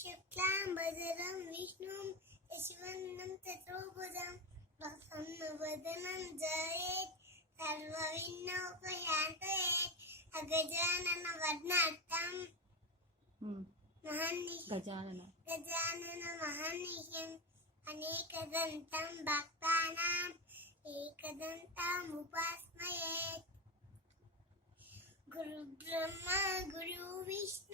शुक्लाम्बरधरं विष्णुं शशिवर्णं चतुर्भुजं प्रसन्नवदनं ध्यायेत् सर्वविघ्नोपशान्तये गजाननवदनार्थं गजानन महर्निशम् अनेकदन्तं भक्तानाम् एकदन्तम् उपास्महे गुरुब्रह्मा गुरु विष्णु